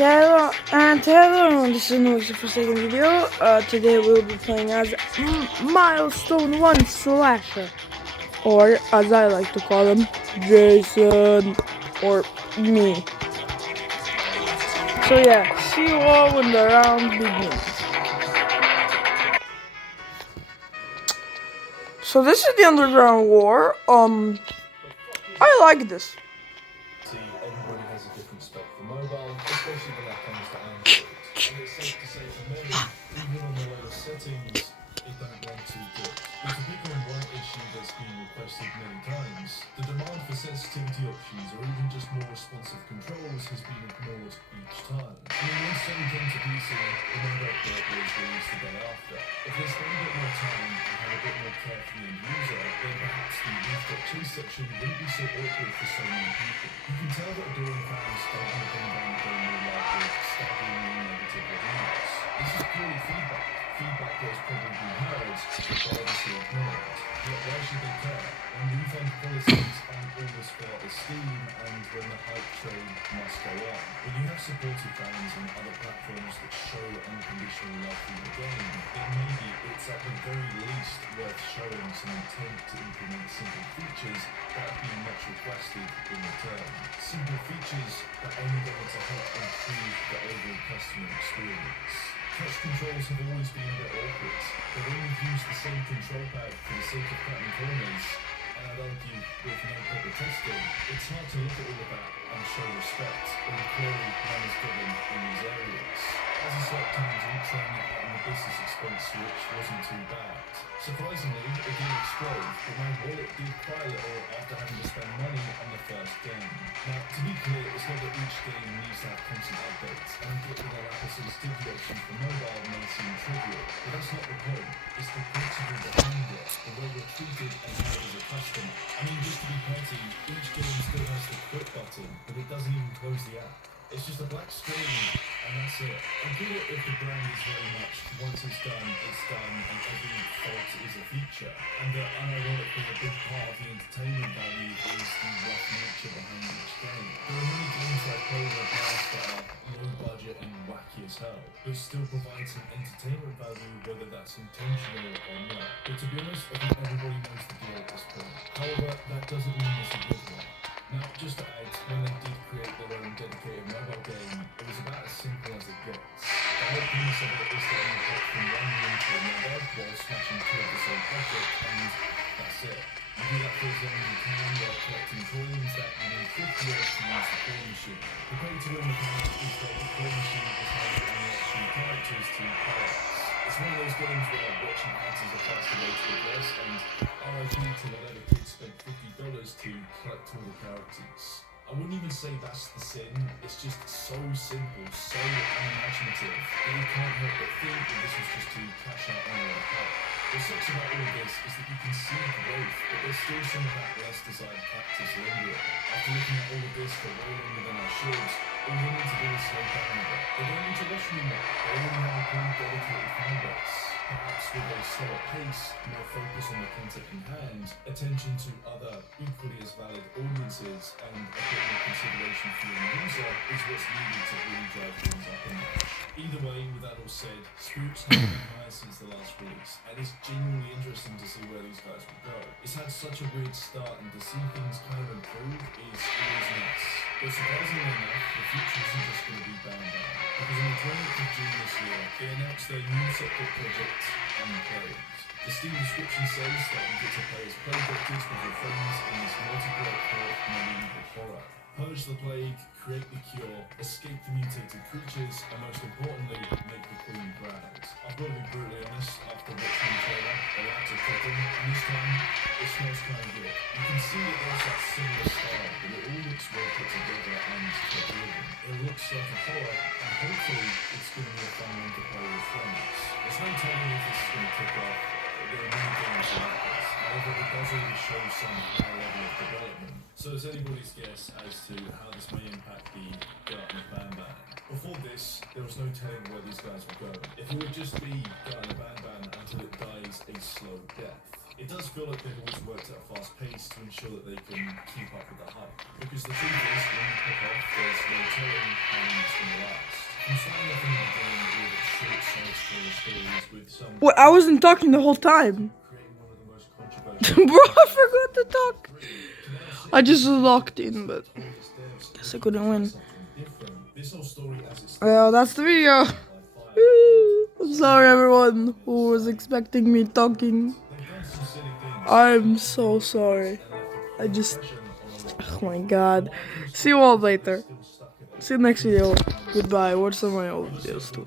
Taylor, and this is no Forsaken video. Today we'll be playing as Milestone 1 Slasher, or as I like to call him, Jason, or me. So yeah, see you all when the round begins. So this is the Underground War. I like this. See, everybody has a different spec for mobile, especially when that comes to Android. And it's safe to say for many, even on the lowest settings, it don't run too good. It's a big and one issue that's been requested many times. The demand for sensitivity options or even just more responsive controls has been ignored each time. I mean, once Sony came to PC, the mobile port was released the day after. If they spent a bit more time and had a bit more care for the end user, then perhaps the rooftop chase section wouldn't be so awkward for so many people. You can tell that adoring fans don't want to bring down the game more like with staggeringly negative reviews. This is purely feedback. Feedback that's probably been heard, but obviously ignored. Yet why should they care? When refund policies aren't always fair as Steam, and when the hype train must go on. When you have supportive fans on other platforms that show unconditional love for your game, then maybe it's at the very least worth showing some intent to implement simple features that have been much requested in return. Simple features that only going to help improve the overall customer experience. Touch controls have always been a bit awkward. They've only used the same control pad for the sake of cutting corners, and I'd argue with no proper testing, it's hard to look at all of that and show respect when clearly none is given in these areas. As a slight tangent, trying it out on the business expense switch wasn't too bad. Surprisingly, it didn't explode, but my wallet did cry a little after having to spend money on the first game. Now, to be clear, it's not that each game needs to have constant updates, and getting a lack of sensitivity option for mobile may seem trivial, but that's not the point. It's the principle behind it, the way you're treated and how it is a customer. I mean, just to be petty, each game still has the quit button, but it doesn't even close the app. It's just a black screen, and that's it. I get it if the brand is very much, once it's done, and every fault is a feature. And that, unironically, a big part of the entertainment value is the rough nature behind each game. There are many games I've played in the past that are low budget and wacky as hell, but still provide some entertainment value, whether that's intentional or not. But to be honest, I think everybody knows the deal at this point. However, that doesn't mean it's a good one. Now, just to add, when they did create their own dedicated mobile game, it was about as simple as it gets. The whole premise of it is that you hop from one room to another while smashing two of the same project, and that's it. You do that for as long as you can while collecting coins that you need 50 years to use the claw machine. The pay-to-win mechanic is that the claw machine is how you unlock new characters to players. It's one of those games where watching ads is a faster way to progress, and RIP to whatever kid spent $50 to collect all the characters. I wouldn't even say that's the sin, it's just so simple, so unimaginative, that you can't help but think that this was just to cash out on your account. What sucks about all of this is that you can see growth, but there's still some of that less desired practice lingering. After looking at all of this for way longer than I should, all they need to do is slow down a bit. They don't need to rush anymore, they already have a pretty dedicated fan base. Perhaps with a slower pace, more focus on the content in hand, attention to other equally as valid audiences, and a bit more consideration for your user is what's needed to really drive things up a notch. Either way, with that all said, Spooks have been higher since the last release, and it's genuinely interesting to see where these guys will go. It's had such a weird start, and to see things kind of improve is always nice. But surprisingly enough, the future isn't just going to be bound down, because on the 20th of June this year, they announced their new separate project, Unplayed. The Steam description says that you get to play as plague doctors with your friends in this multiplayer co-op medieval horror. Purge the plague, create the cure, escape the mutated creatures, and most importantly, make the Queen proud. I've got to be brutally honest, after watching the trailer, the lads are cooking, and this time, it smells kind of good. You can see that there's that similar style, but it all looks well put together and coherent. It looks like a horror, and hopefully, it's going to be a fun one to play with friends. There's no telling if this is going to kick off, but there are many games like this. However, it does already show some high level of development. So it's anybody's guess as to how this may impact the Garten of Banban. Before this, there was no telling where these guys were going. If it would just be Garten of Banban until it dies a slow death. It does feel like they've always worked at a fast pace to ensure that they can keep up with the hype. Because the truth is, when you pick off, there's no telling how long it's going to last. starting off in the beginning with short side stories with some What? I wasn't talking the whole time. creating one of the most controversial Bro, I forgot to talk. I just locked in, but guess I couldn't win. different. This whole story as it's Well, that's the video. I'm sorry, everyone who was expecting me talking. some silly things. I'm so sorry. I just. Oh my god. See you all later. See you next video. Goodbye. Watch some of my old videos too.